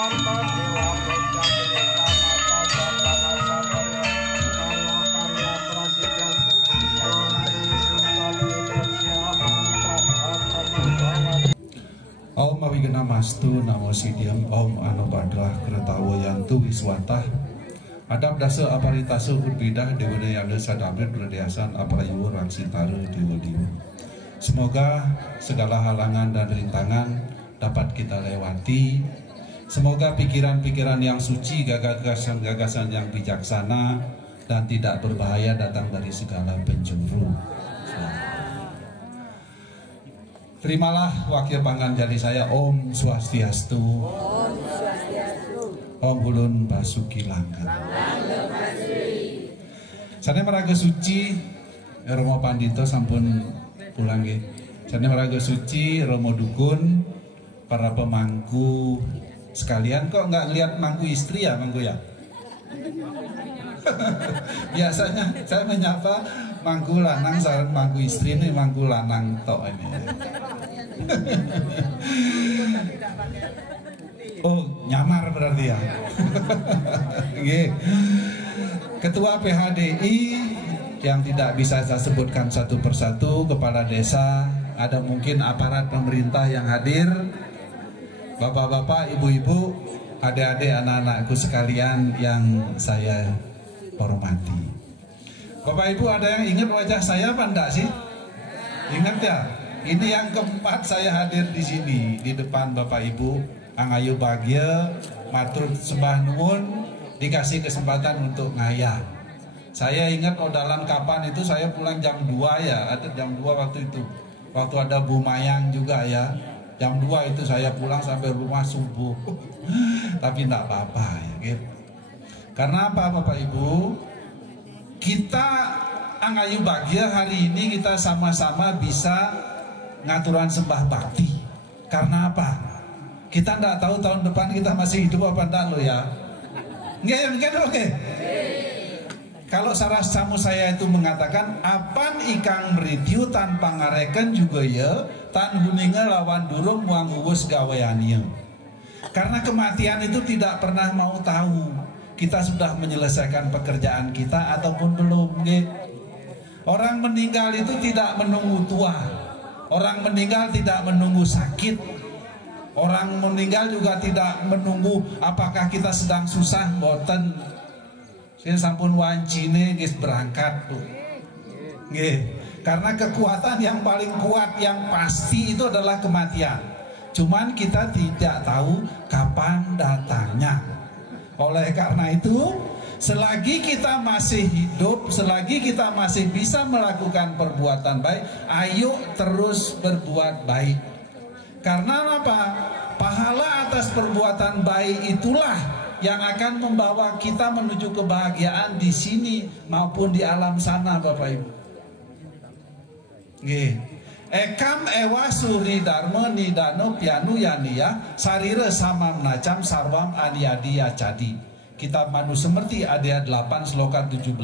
Om Awigena Mastu Namo Sidyam Om Anubadlah Kretawo Yantu Wiswatah Adab Dasa Aparitasu Urbidah Dewana Yanda Sadamir Berdeasan Aparayu Raksitaru Diwo-diwo. Semoga segala halangan dan rintangan dapat kita lewati. Semoga pikiran-pikiran yang suci, gagasan-gagasan yang bijaksana dan tidak berbahaya datang dari segala penjuru. Terimalah wakil panggan jali saya Om Swastiastu. Om Swastiastu. Om Ulun Basuki Langgeng. Sane meraga suci Romo Pandito sampun pulang nggih. Sane meraga suci Romo Dukun, para pemangku sekalian. Kok nggak lihat mangku istri ya, mangku ya? Biasanya saya menyapa mangku lanang, saran mangku istri, ini mangku lanang tok ini. Oh, nyamar berarti ya. Ketua PHDI yang tidak bisa saya sebutkan satu persatu, kepala desa, ada mungkin aparat pemerintah yang hadir, bapak-bapak, ibu-ibu, adik-adik, anak-anakku sekalian yang saya hormati. Bapak Ibu, ada yang ingat wajah saya apa enggak sih? Ingat ya? Ini yang keempat saya hadir di sini di depan Bapak Ibu. Angayu bahagia, matur sembah nuwun, dikasih kesempatan untuk ngayah. Saya ingat dalam kapan itu saya pulang jam 2 ya, ada jam 2 waktu itu. Waktu ada Bu Mayang juga ya. Jam 2 itu saya pulang sampai rumah subuh. Tapi enggak apa-apa ya, gitu. Karena apa Bapak Ibu? Kita Angayu bahagia hari ini kita sama-sama bisa ngaturan sembah bakti. Karena apa? Kita enggak tahu tahun depan kita masih hidup apa enggak loh ya. Enggak oke. Kalau salah samu saya itu mengatakan apan ikang meritiu tanpa ngareken juga ya tan huninga lawan durung muang uwus gaweannya. Karena kematian itu tidak pernah mau tahu kita sudah menyelesaikan pekerjaan kita ataupun belum. Orang meninggal itu tidak menunggu tua. Orang meninggal tidak menunggu sakit. Orang meninggal juga tidak menunggu apakah kita sedang susah boten. Saya sampun wancine guys berangkat tuh. Karena kekuatan yang paling kuat yang pasti itu adalah kematian. Cuman kita tidak tahu kapan datangnya. Oleh karena itu, selagi kita masih hidup, selagi kita masih bisa melakukan perbuatan baik, ayo terus berbuat baik. Karena apa? Pahala atas perbuatan baik itulah yang akan membawa kita menuju kebahagiaan di sini maupun di alam sana, Bapak Ibu. Ekam ewa suri dharma nidano pianu yaniya sarira samam nacam sarwam aniyadiya cadi. Kitab Manu Semerti Adya 8 Sloka 17.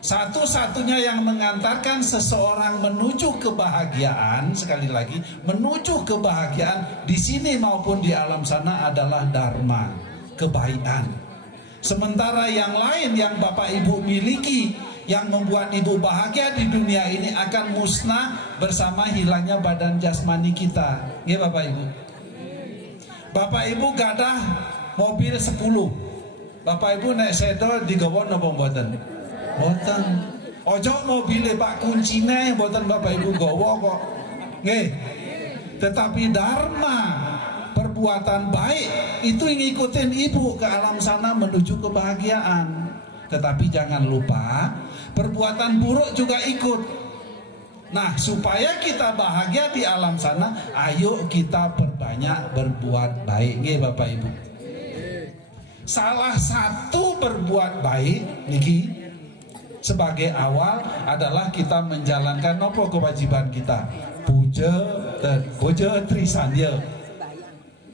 Satu-satunya yang mengantarkan seseorang menuju kebahagiaan, sekali lagi menuju kebahagiaan di sini maupun di alam sana adalah dharma, kebaikan. Sementara yang lain yang Bapak Ibu miliki yang membuat ibu bahagia di dunia ini akan musnah bersama hilangnya badan jasmani kita. Ya Bapak Ibu. Bapak Ibu gadah mobil 10. Bapak Ibu naik sedol digawa napa mboten? Mboten. Ojo mobile Pak kuncine mboten Bapak Ibu gawa kok. Nggih. Tetapi dharma, perbuatan baik itu ngikutin ibu ke alam sana menuju kebahagiaan. Tetapi jangan lupa perbuatan buruk juga ikut. Nah, supaya kita bahagia di alam sana, ayo kita perbanyak berbuat baik, nggih Bapak Ibu. Salah satu berbuat baik niki sebagai awal adalah kita menjalankan nopo kewajiban kita. Puja Trisandya.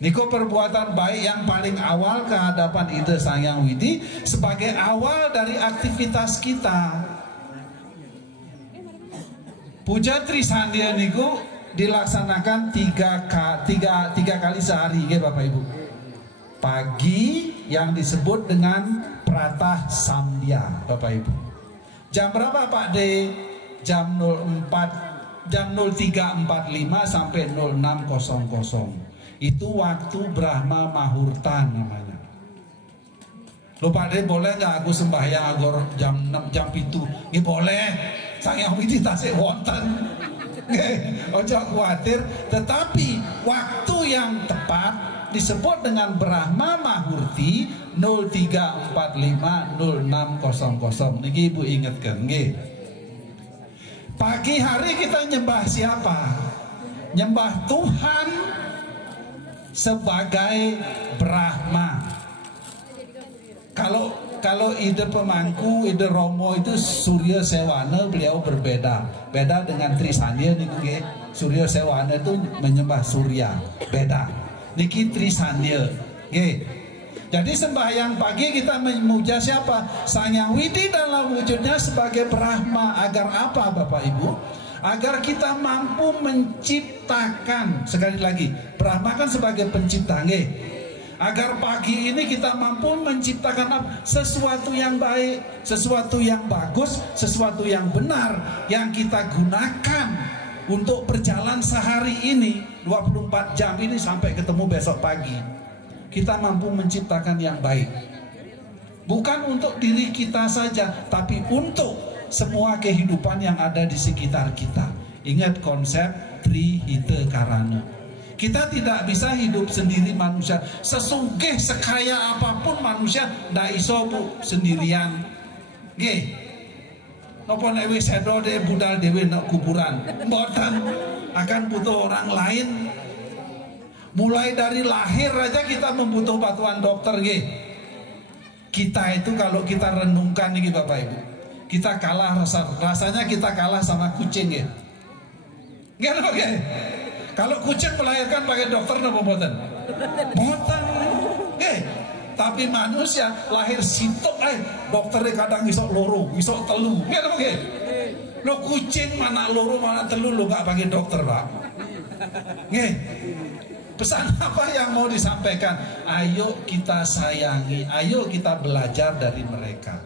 Niko perbuatan baik yang paling awal ke hadapan Ida Sang Hyang Widi sebagai awal dari aktivitas kita. Puja Trisandya niku dilaksanakan tiga kali sehari, ya Bapak Ibu. Pagi yang disebut dengan Pratah Samdya, Bapak Ibu. Jam berapa Pak D? Jam 03.45 sampai 06.00. Itu waktu Brahma Mahurta namanya. Loh Pak D, boleh nggak aku sembahyang agor jam 6 jam itu? Ini boleh. Sang Widi tasik wonten. Ojo khawatir. Tetapi waktu yang tepat disebut dengan Brahma Mahurti 03.45 06.00. Niki Ibu ingatkan, nggih. Pagi hari kita nyembah siapa? Nyembah Tuhan sebagai Brahma. Kalau ide pemangku, ide Romo itu Surya Sewana, beliau berbeda. Beda dengan Trisandya niki. Surya Sewana itu menyembah Surya, beda. Niki Trisandya. Nggih. Jadi sembahyang pagi kita memuja siapa? Sang Hyang Widi dalam wujudnya sebagai Brahma. Agar apa Bapak Ibu? Agar kita mampu menciptakan. Sekali lagi, Brahma kan sebagai pencipta, nggih. Agar pagi ini kita mampu menciptakan apa? Sesuatu yang baik, sesuatu yang bagus, sesuatu yang benar, yang kita gunakan untuk berjalan sehari ini 24 jam ini sampai ketemu besok pagi. Kita mampu menciptakan yang baik, bukan untuk diri kita saja, tapi untuk semua kehidupan yang ada di sekitar kita. Ingat konsep Trihita Karana. Kita tidak bisa hidup sendiri manusia. Sesugih sekaya apapun manusia ndak iso Bu sendirian. Nggih. Napa nek wis sedo dhewe budal dhewe nang kuburan. Mboten, akan butuh orang lain. Mulai dari lahir aja kita membutuh bantuan dokter, nggih. Kita itu kalau kita renungkan nih Bapak Ibu, kita kalah rasanya kita kalah sama kucing, ya. Nggih, nggih. Kalau kucing melahirkan pakai dokter napa mboten? Mboten. Nggih. Tapi manusia lahir sitok dokternya kadang isok loro, isok telu. Nggih napa nggih? Lo kucing mana loro mana telu lo gak pakai dokter, Pak. Nggih. Pesan apa yang mau disampaikan? Ayo kita sayangi, ayo kita belajar dari mereka.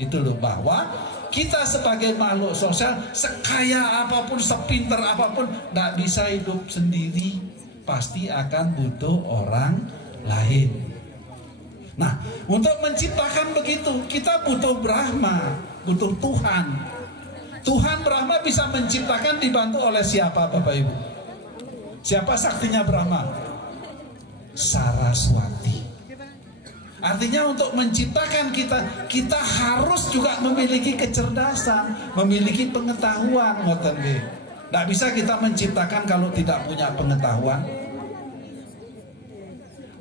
Itu loh, bahwa kita sebagai makhluk sosial, sekaya apapun, sepinter apapun, tidak bisa hidup sendiri. Pasti akan butuh orang lain. Nah, untuk menciptakan begitu, kita butuh Brahma, butuh Tuhan. Tuhan Brahma bisa menciptakan dibantu oleh siapa Bapak Ibu? Siapa saktinya Brahma? Saraswati. Artinya untuk menciptakan kita harus juga memiliki kecerdasan, memiliki pengetahuan. Tidak bisa kita menciptakan kalau tidak punya pengetahuan.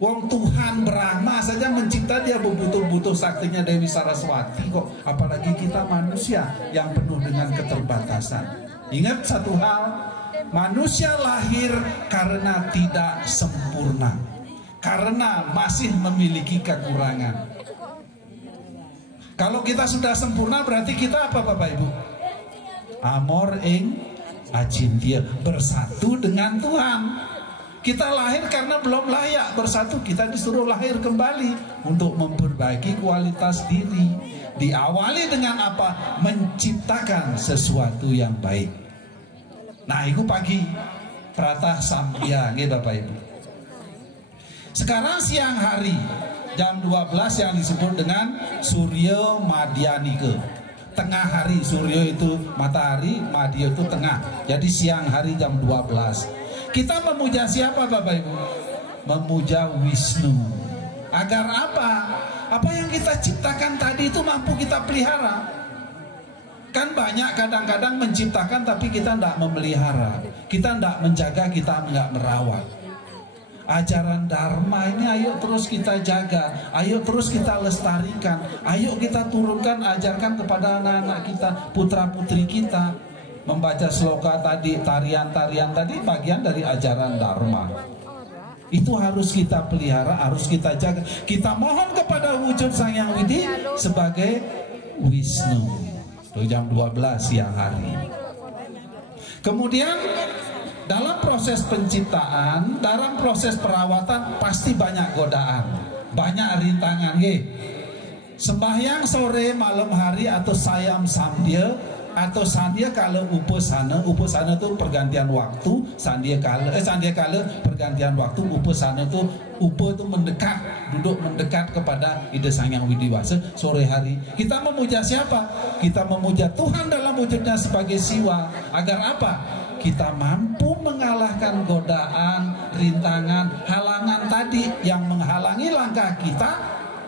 Wong Tuhan Brahma saja mencipta, dia butuh saktinya Dewi Saraswati kok. Apalagi kita manusia yang penuh dengan keterbatasan. Ingat satu hal, manusia lahir karena tidak sempurna, karena masih memiliki kekurangan. Kalau kita sudah sempurna berarti kita apa Bapak Ibu? Amor ing acintya, bersatu dengan Tuhan. Kita lahir karena belum layak bersatu, kita disuruh lahir kembali untuk memperbaiki kualitas diri. Diawali dengan apa? Menciptakan sesuatu yang baik. Nah, itu pagi Pratah Samdya, nggih Bapak Ibu. Sekarang siang hari jam 12 yang disebut dengan Surya Madyanika. Tengah hari, Surya itu matahari, Madya itu tengah. Jadi siang hari jam 12. Kita memuja siapa Bapak Ibu? Memuja Wisnu. Agar apa? Apa yang kita ciptakan tadi itu mampu kita pelihara. Kan banyak kadang-kadang menciptakan tapi kita tidak memelihara, kita tidak menjaga, kita tidak merawat. Ajaran Dharma ini ayo terus kita jaga, ayo terus kita lestarikan, ayo kita turunkan, ajarkan kepada anak-anak kita, putra-putri kita. Membaca sloka tadi, tarian-tarian tadi bagian dari ajaran Dharma. Itu harus kita pelihara, harus kita jaga. Kita mohon kepada wujud Sang Hyang Widi sebagai Wisnu. Jam 12 siang hari. Kemudian dalam proses penciptaan, dalam proses perawatan pasti banyak godaan, banyak rintangan. Sembahyang sore malam hari atau sayam samdia atau sandia kala upasana itu pergantian waktu, sandia kala pergantian waktu, upasana itu mendekat, duduk mendekat kepada Ida Sang Hyang Widiwasa. Sore hari kita memuja siapa? Kita memuja Tuhan dalam wujudnya sebagai siwa. Agar apa? Kita mampu mengalahkan godaan, rintangan, halangan tadi yang menghalangi langkah kita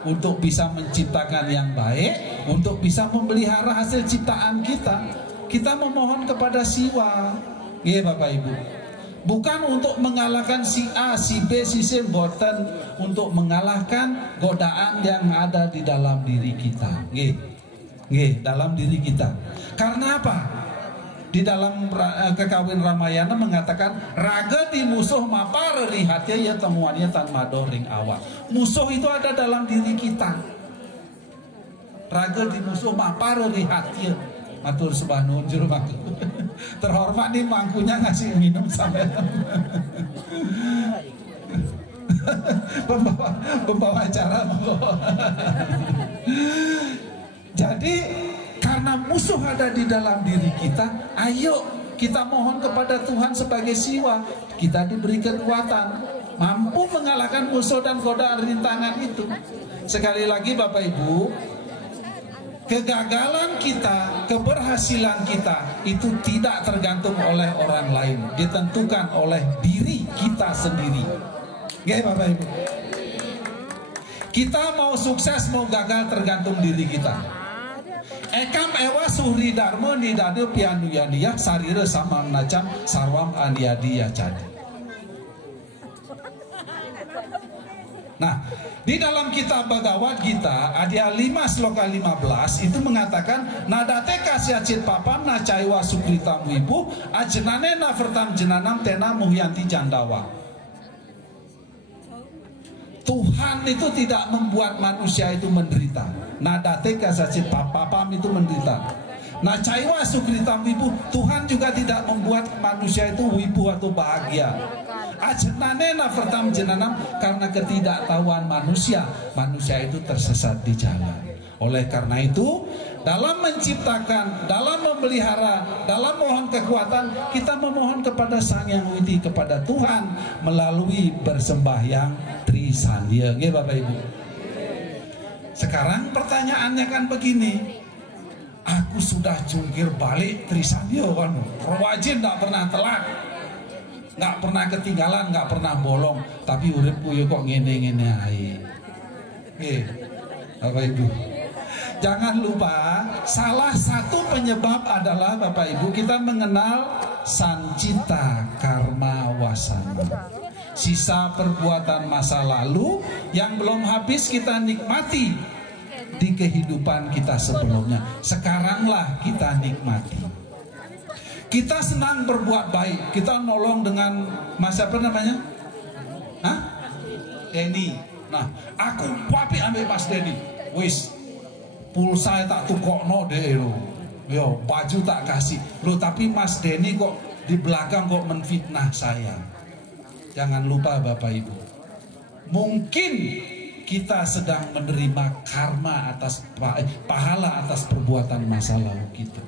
untuk bisa menciptakan yang baik, untuk bisa memelihara hasil ciptaan kita. Kita memohon kepada siwa, ya Bapak Ibu. Bukan untuk mengalahkan si A, si B, si C, boten, untuk mengalahkan godaan yang ada di dalam diri kita. Dalam diri kita. Karena apa? Di dalam Kekawin Ramayana mengatakan raga di musuh mapar rihatnya ya temuannya tan madoring awak. Musuh itu ada dalam diri kita. Raga di musuh mapar rihatnya. Matur sembah nuwun juru mangku. Terhormat nih mangkunya ngasih minum sampai pembawa acara. Jadi karena musuh ada di dalam diri kita, ayo kita mohon kepada Tuhan sebagai siwa. Kita diberi kekuatan, mampu mengalahkan musuh dan godaan rintangan itu. Sekali lagi Bapak Ibu, kegagalan kita, keberhasilan kita itu tidak tergantung oleh orang lain, ditentukan oleh diri kita sendiri. Oke Bapak Ibu, kita mau sukses mau gagal tergantung diri kita. Ekam ewa suhri dharma nidade pianu yandiya sarira sama nacam sarwam aniyadiya jadi. Nah, di dalam kitab Bhagavad Gita Adya 5 sloka 15 itu mengatakan nadate kasyacit papam nacaiwa sukritam wibu ajenane navertam jenanam tena muhyanti jandawa. Tuhan itu tidak membuat manusia itu menderita. Nadate kasyacit papam itu menderita. Nacaiwa sukritam wibu, Tuhan juga tidak membuat manusia itu wibu atau bahagia. Ajenane navertam jenanam, karena ketidaktahuan manusia itu tersesat di jalan. Oleh karena itu, dalam menciptakan, dalam memelihara, dalam mohon kekuatan, kita memohon kepada Sang Hyang Widi, kepada Tuhan melalui bersembahyang Trisandya. Nggih Bapak Ibu. Sekarang pertanyaannya kan begini, aku sudah jungkir balik Trisandya kan, rajin, tidak pernah telat, nggak pernah ketinggalan, nggak pernah bolong, tapi uripku yo kok ngene-ngene ae. Bapak Ibu, jangan lupa salah satu penyebab adalah Bapak Ibu kita mengenal sancita karma wasana. Sisa perbuatan masa lalu yang belum habis kita nikmati di kehidupan kita sebelumnya. Sekaranglah kita nikmati. Kita senang berbuat baik, kita nolong dengan apa namanya? Denny. Nah, aku papi ambil Mas Denny. Wis, pulsa tak tukokno deh lo. Yo, baju tak kasih. Lo tapi Mas Denny kok di belakang kok menfitnah saya. Jangan lupa Bapak Ibu, mungkin kita sedang menerima karma atas pahala atas perbuatan masa lalu kita.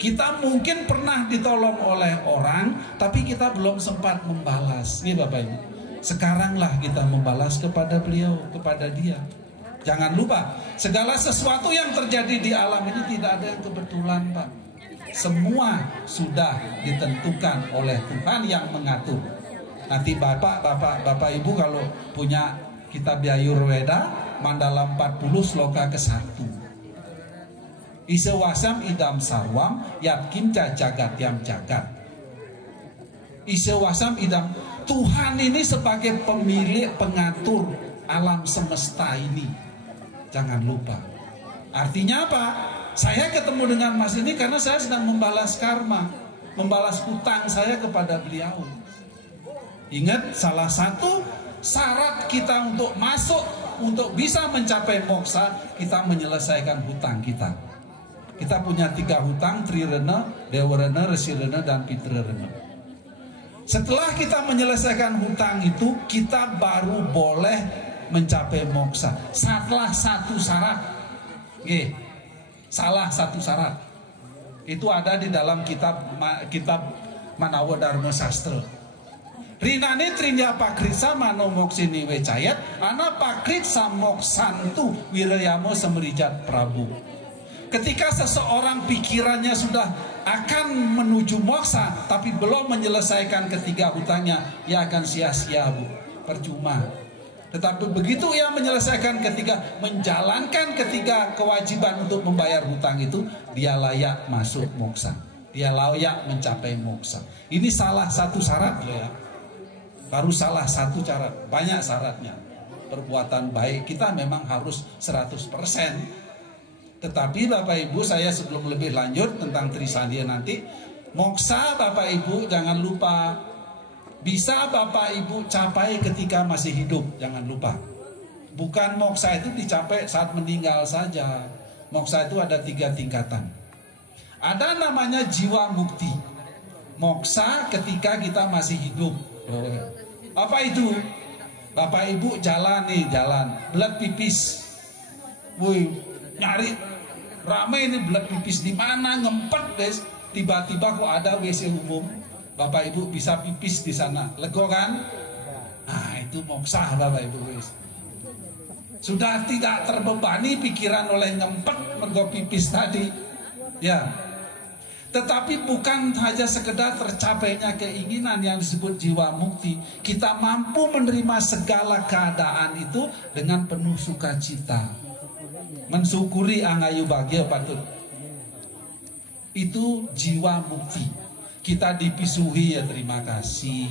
Kita mungkin pernah ditolong oleh orang, tapi kita belum sempat membalas. Nih Bapak Ibu, sekaranglah kita membalas kepada beliau, kepada dia. Jangan lupa, segala sesuatu yang terjadi di alam ini tidak ada yang kebetulan Pak. Semua sudah ditentukan oleh Tuhan yang mengatur. Nanti Bapak Ibu kalau punya kitab Yayurveda Mandala 40 sloka ke-1. Isewasam idam sarwam yatkim jagat yam jagat. Isewasam idam, Tuhan ini sebagai pemilik pengatur alam semesta ini. Jangan lupa. Artinya apa? Saya ketemu dengan Mas ini karena saya sedang membalas karma, membalas hutang saya kepada beliau. Ingat, salah satu syarat kita untuk masuk, untuk bisa mencapai moksa, kita menyelesaikan hutang kita. Kita punya 3 hutang, Trirena, Dewarena, Resirena, dan Pitrarena. Setelah kita menyelesaikan hutang itu, kita baru boleh mencapai moksa. Salah satu syarat, salah satu syarat itu ada di dalam kitab Manawa Dharma Sastra. Rinane trinya pakrisa mano moksini wecayat, ana pakrisa moksantu wirayamo semerijat Prabu. Ketika seseorang pikirannya sudah akan menuju moksa, tapi belum menyelesaikan ketiga hutangnya, ia akan sia-sia, Bu, percuma. Tetapi begitu ia menyelesaikan menjalankan ketiga kewajiban untuk membayar hutang itu, dia layak masuk moksa. Dia layak mencapai moksa. Ini salah satu syarat loh ya. Baru salah satu syarat, banyak syaratnya. Perbuatan baik kita memang harus 100%. Tetapi Bapak Ibu, saya sebelum lebih lanjut tentang Trisandya nanti, moksa Bapak Ibu jangan lupa bisa Bapak Ibu capai ketika masih hidup, jangan lupa. Bukan moksa itu dicapai saat meninggal saja. Moksa itu ada 3 tingkatan. Ada namanya jiwa mukti. Moksa ketika kita masih hidup. Apa itu? Bapak Ibu jalan, belat pipis. Wih, nyari ramai ini belat pipis di mana, ngempet guys. Tiba-tiba kok ada WC umum, Bapak Ibu bisa pipis di sana, lego kan? Nah itu moksa Bapak Ibu guys. Sudah tidak terbebani pikiran oleh ngempet mergo pipis tadi, ya. Tetapi bukan hanya sekedar tercapainya keinginan yang disebut jiwa mukti. Kita mampu menerima segala keadaan itu dengan penuh sukacita. Mensyukuri angayu bahagia patut. Itu jiwa mukti. Kita dipisuhi ya terima kasih.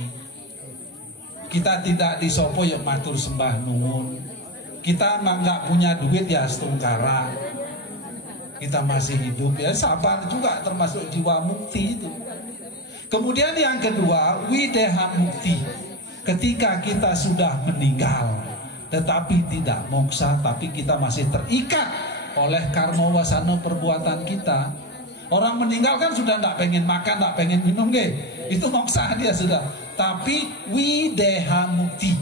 Kita tidak disopo ya matur sembah nuwun. Kita nggak punya duit ya setungkara. Kita masih hidup ya sabar juga, termasuk jiwa mukti itu. Kemudian yang kedua, wideha mukti. Ketika kita sudah meninggal tetapi tidak moksa, tapi kita masih terikat oleh karma wasana perbuatan kita. Orang meninggal kan sudah tidak pengen makan, tidak pengen minum, itu moksa dia sudah. Tapi wideha mukti,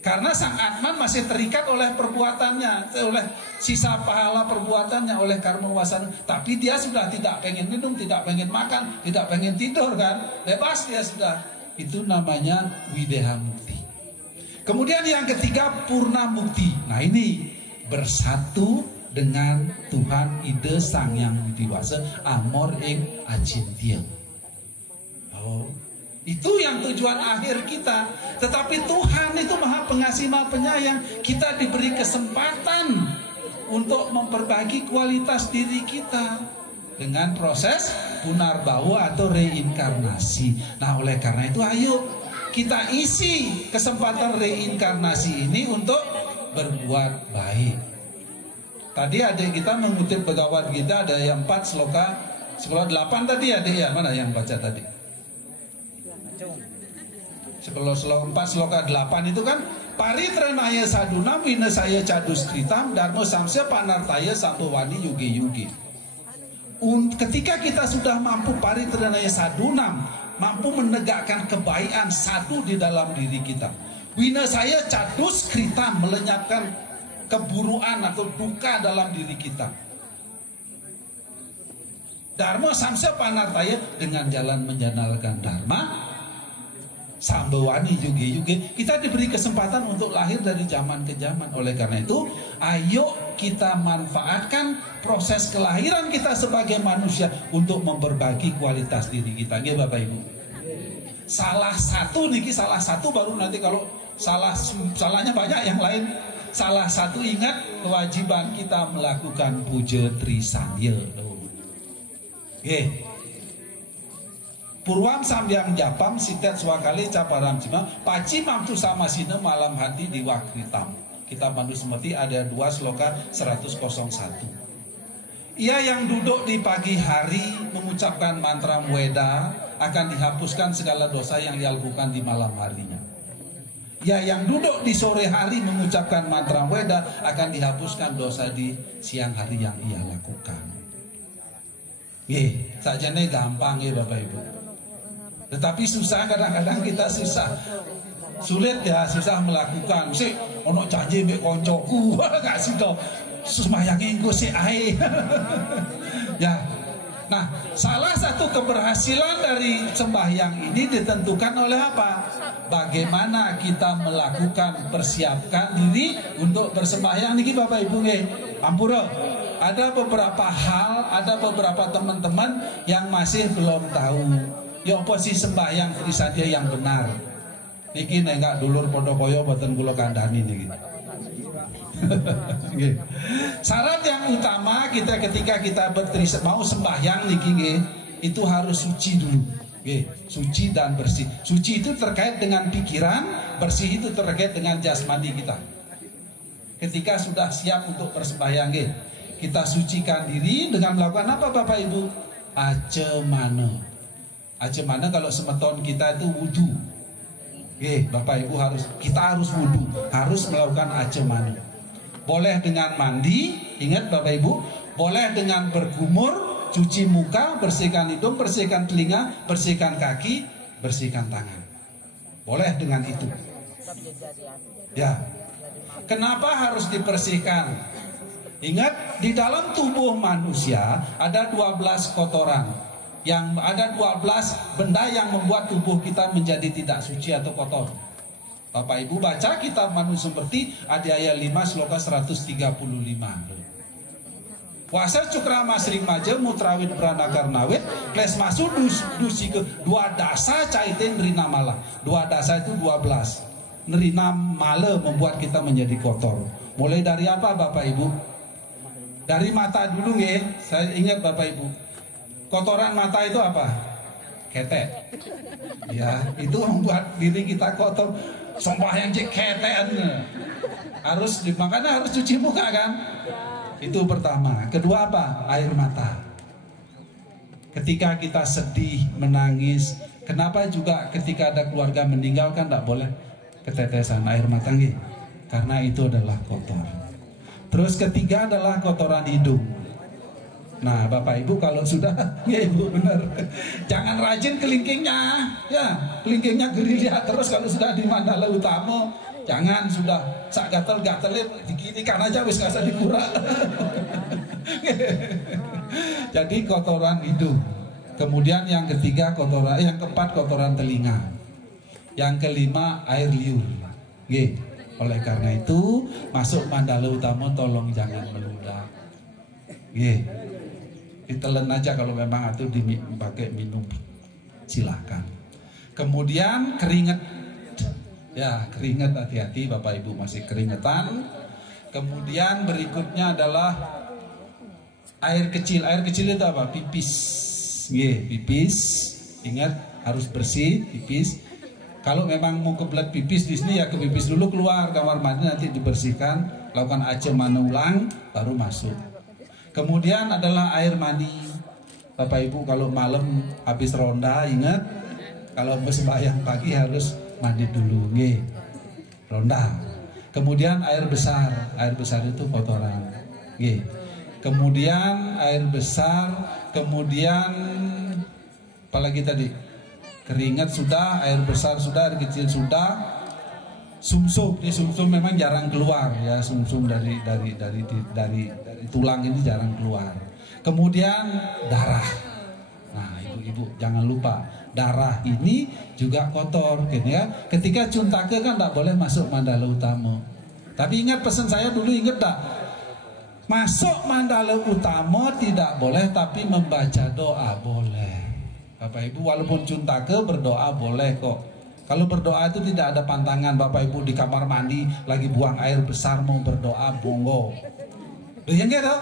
karena sang Atman masih terikat oleh perbuatannya, oleh sisa pahala perbuatannya, oleh karma wasana. Tapi dia sudah tidak pengen minum, tidak pengen makan, tidak pengen tidur kan, bebas dia sudah. Itu namanya wideha mukti. Kemudian yang ketiga purna mukti. Nah ini bersatu dengan Tuhan Ide Sang Yang Diwasa Amor ing Acintya. Oh, itu yang tujuan akhir kita. Tetapi Tuhan itu Maha Pengasih, Maha Penyayang. Kita diberi kesempatan untuk memperbaiki kualitas diri kita dengan proses punarbawa atau reinkarnasi. Nah oleh karena itu ayo kita isi kesempatan reinkarnasi ini untuk berbuat baik. Tadi adik kita mengutip Bhagavad Gita, ada yang 4 sloka 8 tadi adik ya, mana yang baca tadi? Sloka 4 sloka 8 itu kan paritranaya sadunam winasaya caduskritam dharma samsya panartaya sampawani yugi yugi. Ketika kita sudah mampu paritranaya sadunam, mampu menegakkan kebaikan satu di dalam diri kita, winasaya caduskritam, melenyapkan keburuan atau duka dalam diri kita, dharma samsya panartaya, dengan jalan menjalankan dharma, sambawani yugi yugi, kita diberi kesempatan untuk lahir dari zaman ke zaman. Oleh karena itu ayo kita manfaatkan proses kelahiran kita sebagai manusia untuk memperbaiki kualitas diri kita. Nggih Bapak Ibu. Salah satu baru nanti kalau salahnya banyak yang lain. Salah satu ingat kewajiban kita melakukan puja Trisandya. Purwam sambyang japam sitet swakali caparam cima paci mamtu sama sine malam hati di wakritam. Kita Manusmriti ada 2 sloka 101. Ia yang duduk di pagi hari mengucapkan mantra Weda akan dihapuskan segala dosa yang ia lakukan di malam harinya. Ia yang duduk di sore hari mengucapkan mantra Weda akan dihapuskan dosa di siang hari yang ia lakukan. Nggih, sakjane gampang ya Bapak Ibu. Tetapi susah, kadang-kadang kita susah. Sulit ya, susah melakukan. Sik ono janji mbek koncoku, gak sida. Sembayange engko sik ae. Ya. Nah, salah satu keberhasilan dari sembahyang ini ditentukan oleh apa? Bagaimana kita melakukan, persiapkan diri untuk bersembahyang niki Bapak Ibu nggih. Ampura. Ada beberapa hal, ada beberapa teman-teman yang masih belum tahu. Ya apa sih sembahyang trisadia yang benar? Niki nek gak dulur padha kaya mboten kula kandhani niki. Syarat yang utama kita ketika kita mau sembahyang niki nggih, itu harus suci dulu. Nggih, suci dan bersih. Suci itu terkait dengan pikiran, bersih itu terkait dengan jasmani kita. Ketika sudah siap untuk bersembahyang nggih, kita sucikan diri dengan melakukan apa Bapak Ibu? Acemana. Acemana kalau semeton kita itu wudu. Nggih, Bapak Ibu kita harus wudu, harus melakukan acemana. Boleh dengan mandi, ingat Bapak Ibu, boleh dengan berkumur, cuci muka, bersihkan hidung, bersihkan telinga, bersihkan kaki, bersihkan tangan. Boleh dengan itu. Ya. Kenapa harus dibersihkan? Ingat, di dalam tubuh manusia ada 12 kotoran. Yang ada 12 benda yang membuat tubuh kita menjadi tidak suci atau kotor. Bapak Ibu baca kitab manusia seperti Adhyaya 5 sloka 135. Puasa cukra masring maja mutrawit pranakar nawit kles masuk dusi ke dua dasa caitin nerina malah. Dua dasa itu 12. Nerina mala membuat kita menjadi kotor. Mulai dari apa Bapak Ibu? Dari mata dulu nggih. Saya ingat Bapak Ibu. Kotoran mata itu apa? Ketek. Ya, itu membuat diri kita kotor. Sembahyang cek ketean. Makanya harus cuci muka kan? Itu pertama. Kedua apa? Air mata. Ketika kita sedih, menangis, kenapa juga ketika ada keluarga meninggal kan tidak boleh ketetesan air mata nggih? Karena itu adalah kotor. Terus ketiga adalah kotoran hidung. Nah Bapak Ibu kalau sudah, ya Ibu benar, jangan rajin kelingkingnya, ya kelingkingnya gerilya terus kalau sudah di Mandala Utama, jangan sudah sak gatel-gatel dikirikan aja wis gak usah dikurak. Jadi kotoran hidung. Kemudian yang ketiga kotoran, yang keempat kotoran telinga, yang kelima air liur. Nggih. Oleh karena itu masuk Mandala Utama tolong jangan meludak. Nggih. Ditelan aja kalau memang atau dipakai minum silahkan. Kemudian keringat, ya keringat hati-hati Bapak Ibu masih keringetan. Kemudian berikutnya adalah air kecil. Air kecil itu apa? Pipis. Nggih, pipis. Ingat harus bersih pipis. Kalau memang mau kebelet pipis di sini ya ke pipis dulu, keluar kamar mandi nanti dibersihkan, lakukan acemana ulang baru masuk. Kemudian adalah air mani. Bapak Ibu kalau malam habis ronda ingat kalau sembahyang pagi harus mandi dulu nggih. Ronda. Kemudian air besar. Air besar itu kotoran. Nggih. Kemudian air besar, kemudian apalagi tadi? Keringat sudah, air besar sudah, air kecil sudah. Sumsum, ini sumsum memang jarang keluar ya, sumsum dari tulang ini jarang keluar. Kemudian darah. Nah, ibu-ibu jangan lupa darah ini juga kotor, gitu ya. Ketika cuntake kan tidak boleh masuk Mandala Utama. Tapi ingat pesan saya dulu, ingat tak? Masuk Mandala Utama tidak boleh, tapi membaca doa boleh. Bapak Ibu walaupun cuntake berdoa boleh kok. Kalau berdoa itu tidak ada pantangan. Bapak Ibu di kamar mandi lagi buang air besar mau berdoa, monggo. Ya gitu.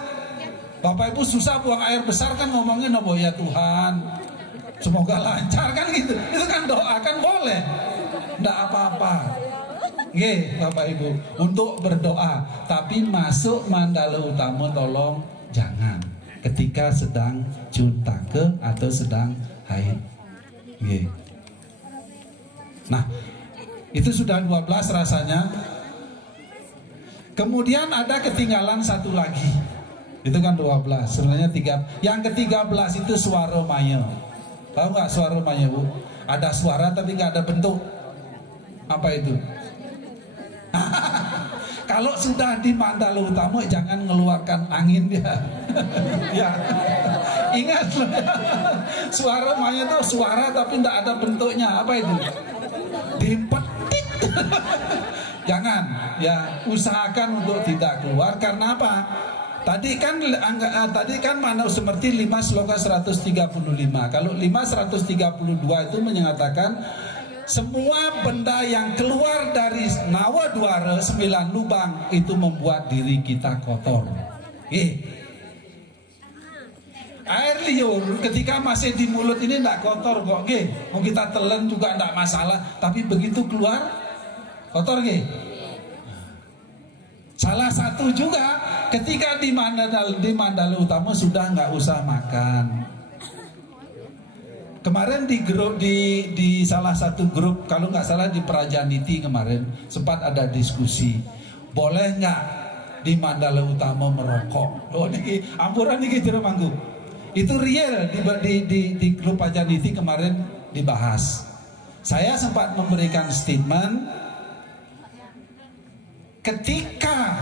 Bapak Ibu susah buang air besar kan ngomongin oh ya Tuhan semoga lancar kan gitu. Itu kan doa kan boleh. Enggak apa-apa. Nggih, Bapak Ibu untuk berdoa, tapi masuk Mandala Utama tolong jangan ketika sedang cuntake atau sedang haid. Nggih. Nah, itu sudah 12 rasanya. Kemudian ada ketinggalan satu lagi. Itu kan 12. Sebenarnya 3. Yang ke-13 itu Swara Maya. Tahu nggak Swara Maya, Bu? Ada suara tapi nggak ada bentuk. Apa itu? Kalau sudah di Mandala Utama jangan mengeluarkan angin dia. Ya. Ingat loh. Suara Maya itu suara tapi tidak ada bentuknya. Apa itu? Dipetik. Jangan, ya usahakan untuk tidak keluar. Karena apa? Tadi kan mana seperti 5 sloka 135. Kalau 5 132 itu menyatakan semua benda yang keluar dari nawa duara 9 lubang itu membuat diri kita kotor. Air liur ketika masih di mulut ini tidak kotor kok, mau kita telan juga tidak masalah. Tapi begitu keluar kotor, Salah satu juga ketika di Mandala Utama sudah nggak usah makan. Kemarin di grup di salah satu grup, kalau nggak salah di Prajaniti kemarin sempat ada diskusi, boleh nggak di Mandala Utama merokok? Oh niki ampuran niki jero manggu. Itu real di grup Prajaniti kemarin dibahas. Saya sempat memberikan statement. Ketika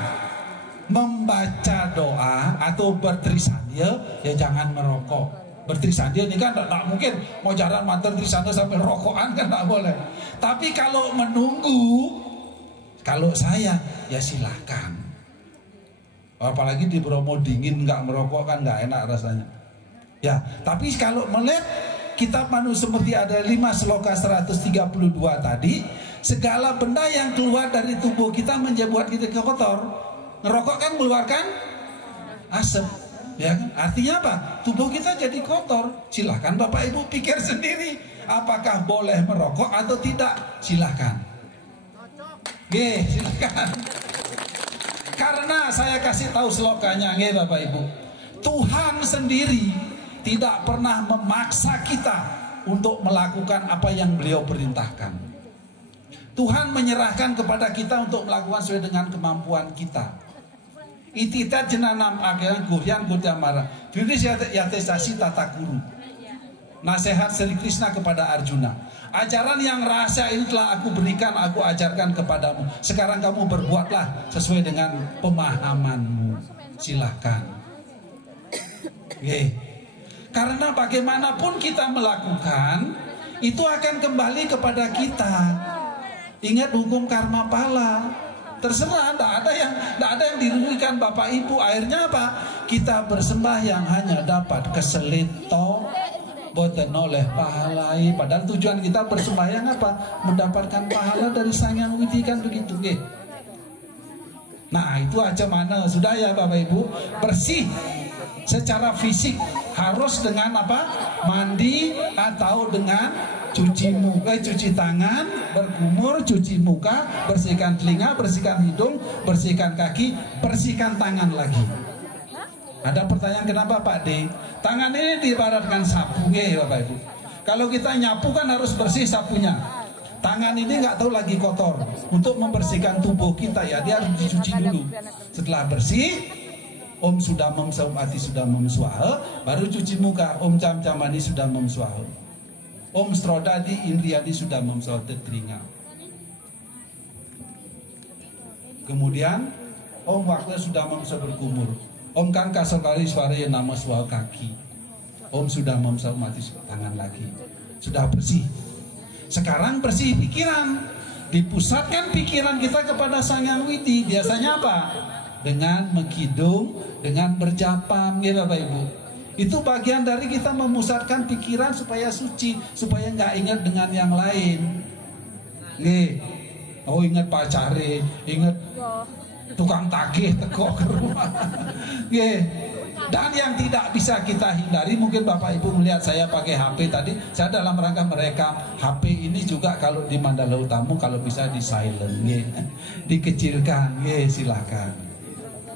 membaca doa atau bertrisandya, ya jangan merokok. Bertrisandya ini kan tak mungkin mau jalan mantan trisandya sambil rokokan kan tak boleh. Tapi kalau menunggu, kalau saya ya silahkan. Apalagi di Bromo dingin nggak merokok kan nggak enak rasanya. Ya, tapi kalau melihat kitab Manu seperti ada 5 sloka 132 tadi, segala benda yang keluar dari tubuh kita membuat kita kotor. Ngerokok kan mengeluarkan asap, ya kan? Artinya apa? Tubuh kita jadi kotor. Silahkan Bapak Ibu pikir sendiri, apakah boleh merokok atau tidak? Silahkan. Silahkan. Karena saya kasih tahu slokanya, Bapak Ibu. Tuhan sendiri tidak pernah memaksa kita untuk melakukan apa yang Beliau perintahkan. Tuhan menyerahkan kepada kita untuk melakukan sesuai dengan kemampuan kita. Itita jenanam agelan guhyan gudamara. Firis yatesasi tata guru. Nasihat Sri Krishna kepada Arjuna. Ajaran yang rahasia ini telah aku berikan, aku ajarkan kepadamu. Sekarang kamu berbuatlah sesuai dengan pemahamanmu. Silahkan. Karena bagaimanapun kita melakukan, itu akan kembali kepada kita. Ingat hukum karma pala. Terserah, tidak ada yang dirugikan Bapak Ibu. Akhirnya apa? Kita bersembahyang hanya dapat keselito, boten oleh pahalai. Padahal tujuan kita bersembahyang apa? Mendapatkan pahala dari Sang Yang Widi, kan begitu, Nah itu aja mana sudah ya Bapak Ibu. Bersih secara fisik harus dengan apa? Mandi atau dengan cuci muka, cuci tangan, berkumur, cuci muka, bersihkan telinga, bersihkan hidung, bersihkan kaki, bersihkan tangan lagi. Ada pertanyaan, kenapa Pak D? Tangan ini diibaratkan sapu, Bapak Ibu. Kalau kita nyapu kan harus bersih sapunya. Tangan ini nggak tahu lagi kotor. Untuk membersihkan tubuh kita ya, dia harus dicuci dulu. Setelah bersih, Om sudah memsawati sudah memswaha, baru cuci muka. Om cam-camani sudah memswaha. Om Strodadi Indriadi sudah memsawati telinga. Kemudian Om waktu sudah memsawati berkumur. Om kan kasokali suara yang nama suara kaki. Om sudah memsawati tangan lagi. Sudah bersih. Sekarang bersih pikiran. Dipusatkan pikiran kita kepada Sang Yang Widi. Biasanya apa? Dengan mengkidung, dengan berjapam, ya Bapak Ibu. Itu bagian dari kita memusatkan pikiran supaya suci, supaya nggak ingat dengan yang lain. Oh ingat pacare, ingat tukang tagih teko ke rumah. Dan yang tidak bisa kita hindari, mungkin Bapak Ibu melihat saya pakai HP tadi, saya dalam rangka merekam. HP ini juga kalau di Mandala Utama kalau bisa di silent, dikecilkan, silakan.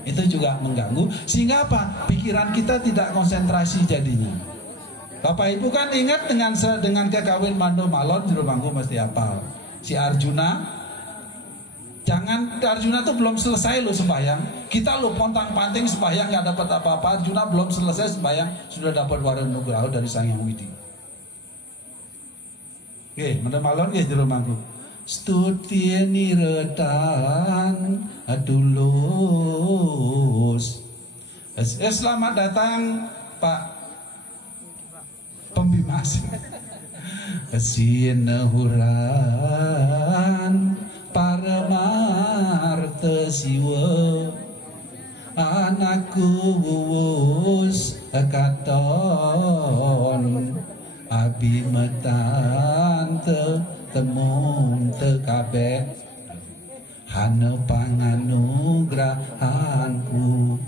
Itu juga mengganggu, sehingga apa? Pikiran kita tidak konsentrasi jadinya. Bapak Ibu kan ingat dengan kekawin Mando Malon, jero mangku mesti apa? Si Arjuna, jangan Jangan, Arjuna tuh belum selesai lo sembahyang. Kita lo pontang-panting sembahyang nggak dapat apa-apa. Arjuna belum selesai sembahyang sudah dapat waran nugraha dari Sang Hyang Widi. Oke, malon ya jero mangku. Stuti niretan adulus. Selamat datang Pak Pembimas. Sinehuran Paramarta siwa anakku wus katon abi metan temung tekabe hana panganugrahanku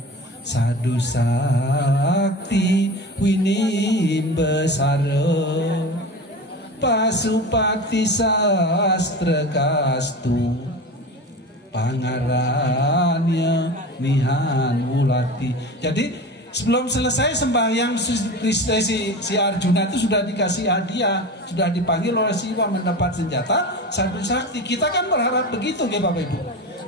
sadu sakti winim besara Pasupati sastra kastu pangarannya nihan ulati. Jadi sebelum selesai sembahyang si Arjuna itu sudah dikasih hadiah, sudah dipanggil oleh Siwa mendapat senjata sadu sakti. Kita kan berharap begitu ya Bapak Ibu.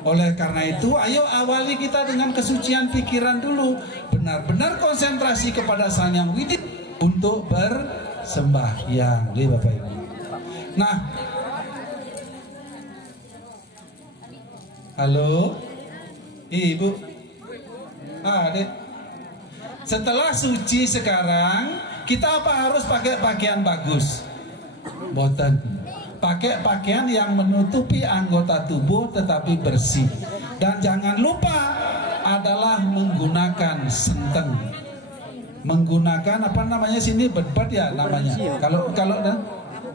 Oleh karena itu ayo awali kita dengan kesucian pikiran dulu, benar-benar konsentrasi kepada Sang Hyang Widi untuk sembahyang, lihat Bapak Ibu. Nah, halo, Ibu, Dek. Setelah suci sekarang, kita apa harus pakai pakaian bagus? Boten. Pakai pakaian yang menutupi anggota tubuh tetapi bersih. Dan jangan lupa adalah menggunakan senteng. Menggunakan apa namanya sini bedbed ya namanya. Kalau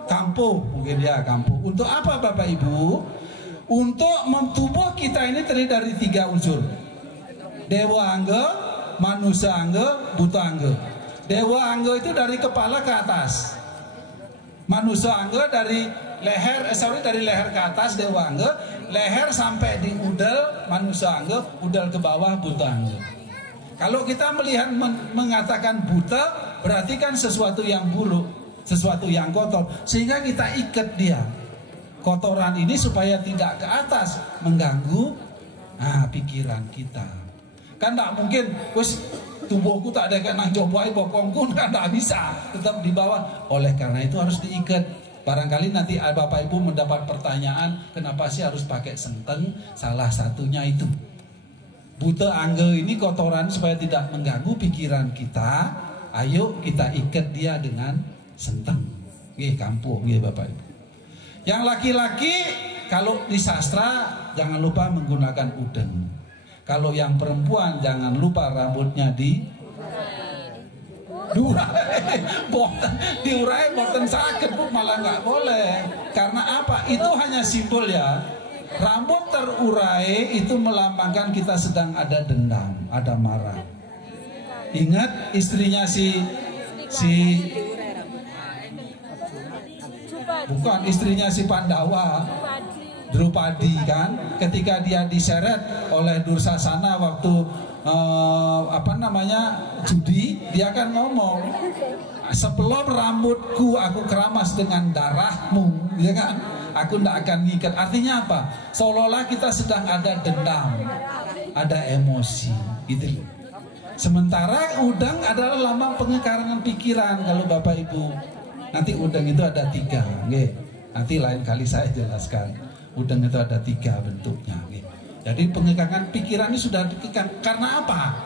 kampo mungkin ya kampo. Untuk apa Bapak Ibu? Untuk tubuh kita ini terdiri dari 3 unsur. Dewa angga, manusia angga, buta angga. Dewa angga itu dari kepala ke atas. Manusia angga dari dari leher ke atas dewa angga, leher sampai di udel manusia angga, udel ke bawah buta angga. Kalau kita melihat mengatakan buta, berarti kan sesuatu yang buruk, sesuatu yang kotor, sehingga kita ikat dia. Kotoran ini supaya tidak ke atas mengganggu pikiran kita. Kan tidak mungkin, wes tubuhku tak ada kena cobai bokongku, kan tidak bisa, tetap di bawah. Oleh karena itu harus diikat. Barangkali nanti Bapak Ibu mendapat pertanyaan, kenapa sih harus pakai senteng? Salah satunya itu. Buta angge ini kotoran supaya tidak mengganggu pikiran kita. Ayo kita ikat dia dengan senteng. Kampung Bapak Ibu. Yang laki-laki kalau di sastra jangan lupa menggunakan udeng. Kalau yang perempuan jangan lupa rambutnya diurai boten sakit Bu, malah nggak boleh. Karena apa? Itu hanya simbol ya. Rambut terurai itu melambangkan kita sedang ada dendam, ada marah. Ingat istrinya bukan istrinya si Pandawa, Drupadi kan, ketika dia diseret oleh Dursasana waktu judi, dia kan ngomong, sebelum rambutku aku keramas dengan darahmu, ya kan? Aku tidak akan ngikat. Artinya apa? Seolah-olah kita sedang ada dendam, ada emosi, gitu. Sementara udang adalah lambang pengekarangan pikiran. Kalau Bapak Ibu, nanti udang itu ada 3, nanti lain kali saya jelaskan. Udang itu ada 3 bentuknya. Jadi pengekarangan pikiran ini sudah dikekang. Karena apa?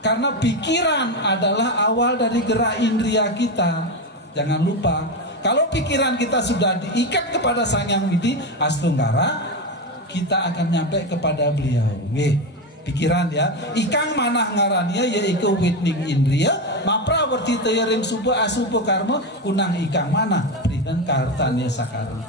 Karena pikiran adalah awal dari gerak indria kita. Jangan lupa. Kalau pikiran kita sudah diikat kepada Sang Hyang Widi Astunggara, kita akan nyampe kepada beliau. Pikiran ya. Ikang manah ngarania yaiku witning indria, maprawerti teyering subuh asubuh karma kunang ikang manah priten kartanya sakari.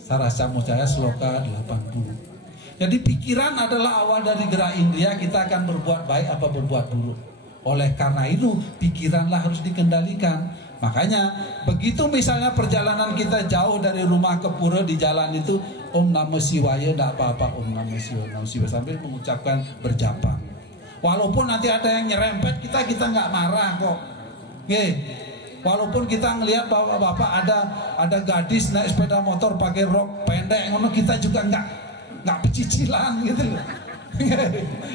Sarasa Mujaya Sloka 80. Jadi pikiran adalah awal dari gerak indria, kita akan berbuat baik apa berbuat buruk. Oleh karena itu pikiranlah harus dikendalikan. Makanya begitu misalnya perjalanan kita jauh dari rumah ke pura, di jalan itu Om Namo Siwaya, tidak apa-apa Om Namo Siwaya sambil mengucapkan berjapang. Walaupun nanti ada yang nyerempet kita nggak marah kok. Walaupun kita ngelihat bapak-bapak ada gadis naik sepeda motor pakai rok pendek, kita juga nggak nggak pecicilan gitu loh.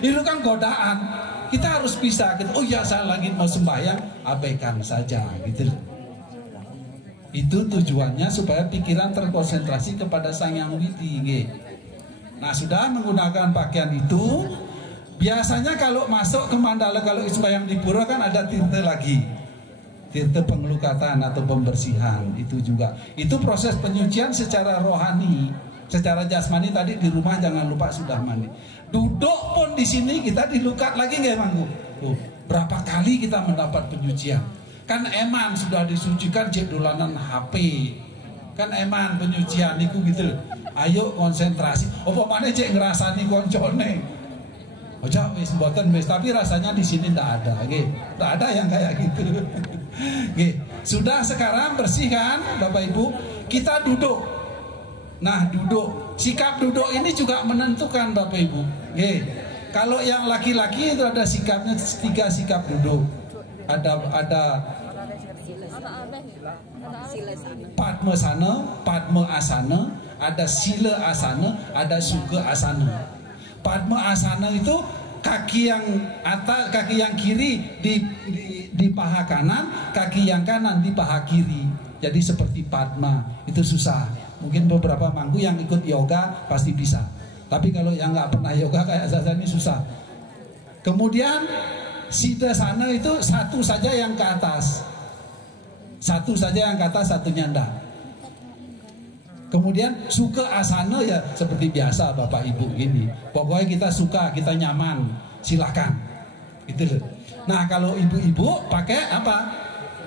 Itu kan godaan. Kita harus bisa gitu. Oh ya, saya lagi mau sembahyang, abaikan saja gitu loh. Itu tujuannya supaya pikiran terkonsentrasi kepada Sang Yang Widi. Nah, sudah menggunakan pakaian itu, biasanya kalau masuk ke mandala, kalau sembahyang di pura kan ada tirta lagi, tirta pengelukatan atau pembersihan. Itu juga, itu proses penyucian secara rohani. Secara jasmani tadi di rumah jangan lupa sudah mandi. Duduk pun di sini kita dilukat lagi nggak Manggu? Tuh, berapa kali kita mendapat penyucian? Kan eman sudah disucikan cek dolanan HP. Kan eman penyucian itu gitu. Ayo konsentrasi. Apa mana cek ngerasani koncone? Ojo wis mboten wis, tapi rasanya di sini ndak ada, nggih. Ndak ada yang kayak gitu. Nggih. Sudah sekarang bersih kan Bapak Ibu? Kita duduk. Nah, duduk. Sikap duduk ini juga menentukan Bapak Ibu. Nggih. Kalau yang laki-laki itu ada sikapnya 3 sikap duduk. Ada Padma sana, Padma asana, ada sila asana, ada suga asana. Padma asana itu kaki yang atas, kaki yang kiri di paha kanan, kaki yang kanan di paha kiri. Jadi seperti Padma. Itu susah. Mungkin beberapa mangku yang ikut yoga pasti bisa. Tapi kalau yang nggak pernah yoga kayak saya ini susah. Kemudian Siddhasana itu satu saja yang ke atas. Satu saja yang ke atas, satunya enggak. Kemudian Sukha asana ya seperti biasa Bapak Ibu gini. Pokoknya kita suka, kita nyaman, silakan. Itu loh. Nah, kalau ibu-ibu pakai apa?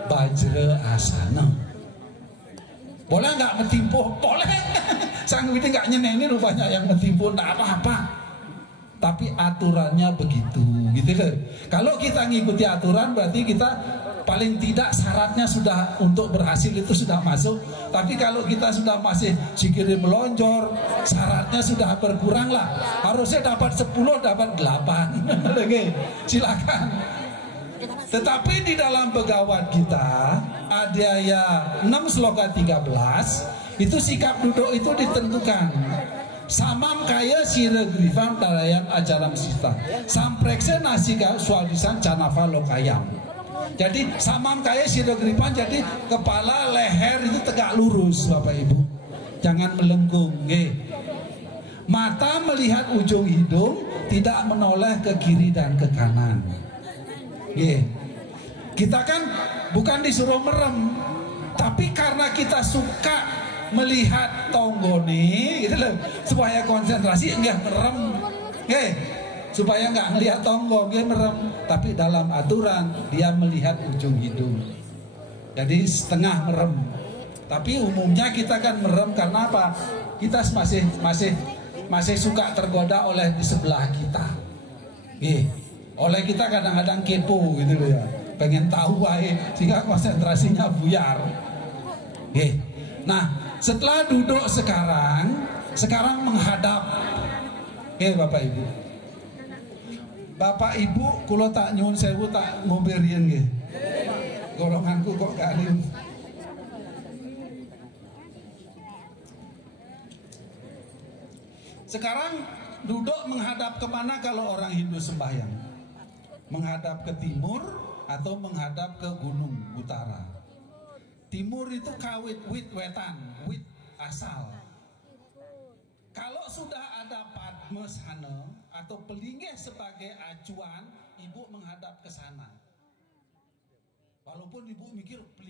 Bajra asana. Boleh nggak metimpuh? Boleh. Sang Widi nggak nyeneni rupanya yang metimpuh, enggak apa-apa. Tapi aturannya begitu, gitu loh. Kalau kita ngikuti aturan berarti kita paling tidak syaratnya sudah untuk berhasil itu sudah masuk. Tapi kalau kita sudah masih sikiri melonjor, syaratnya sudah berkurang lah. Harusnya dapat 10, dapat 8. Oke, silakan. Tetapi di dalam Begawat kita Adhyaya 6 sloka 13 itu sikap duduk itu ditentukan. Samam kaya sira grifam tarayan ajaram sista samprekse nasika swadisan canafa lokayam. Jadi samam kaya sira grifam, jadi kepala leher itu tegak lurus Bapak Ibu, jangan melengkung. Mata melihat ujung hidung, tidak menoleh ke kiri dan ke kanan. Kita kan bukan disuruh merem, tapi karena kita suka melihat tonggone gitu loh, supaya konsentrasi enggak merem, supaya enggak ngelihat tonggo, dia merem. Tapi dalam aturan dia melihat ujung hidung, jadi setengah merem. Tapi umumnya kita kan merem karena apa? Kita masih suka tergoda oleh di sebelah kita. Oleh kita kadang-kadang kepo gitu loh ya, pengen tahu sehingga konsentrasinya buyar. Nah, setelah duduk sekarang menghadap. Bapak Ibu. Bapak Ibu, kula tak nyuwun sewu tak ngombe riyen nggih. Golonganku kok gak riyen. Sekarang duduk menghadap kemana kalau orang Hindu sembahyang? Menghadap ke timur atau menghadap ke gunung utara? Timur itu kawit, wit wetan, wit asal. Kalau sudah ada Padmasana atau pelinggih sebagai acuan, ibu menghadap ke sana. Walaupun ibu mikir pelinggih